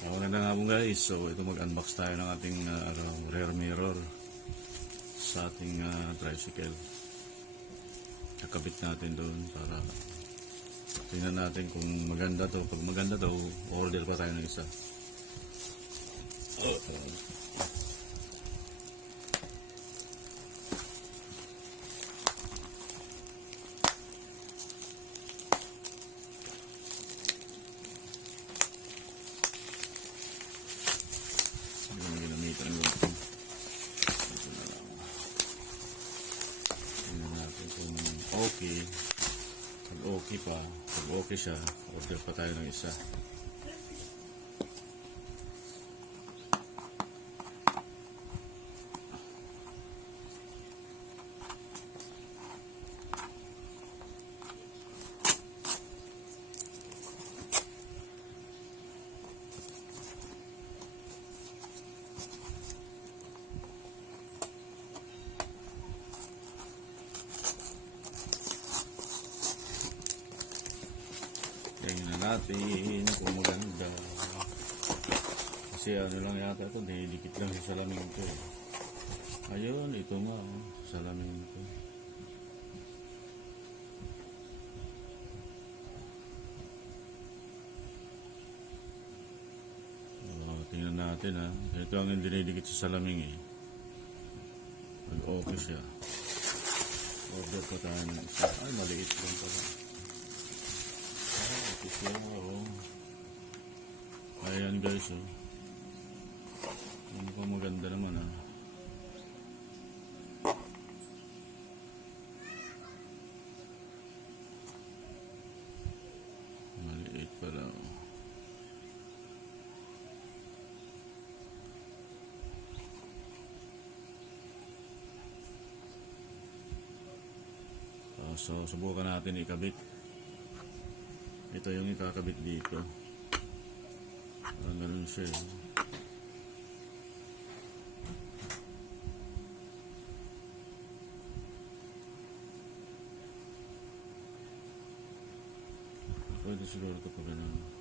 Magandang hapon guys. So ito mag-unbox tayo ng ating rear mirror sa ating tricycle. Nakabit natin doon para tingnan natin kung maganda to. Pag maganda to, order pa tayo ng isa. Ginamitan lang ito. Ito na lang. Tingnan natin kung okay. Pag okay pa, pag okay siya, order pa tayo ng isa. Tingnan natin kung maganda. Kasi ano lang yata ito, dikit lang sa salamin ko. Ayun, ito nga, salamin ko. Tingnan natin ha. Ito ang dinidikit sa salamin eh. Pag okay siya. Order pa tayo ng isa. Ay, maliit lang pala. Ayan guys, oh. Mukhang maganda naman, ah. Maliit pala, oh. So subukan natin ikabit. Ito yung ikakabit dito. Parang ganun siya, eh. Pwede siguro ito pa ganun.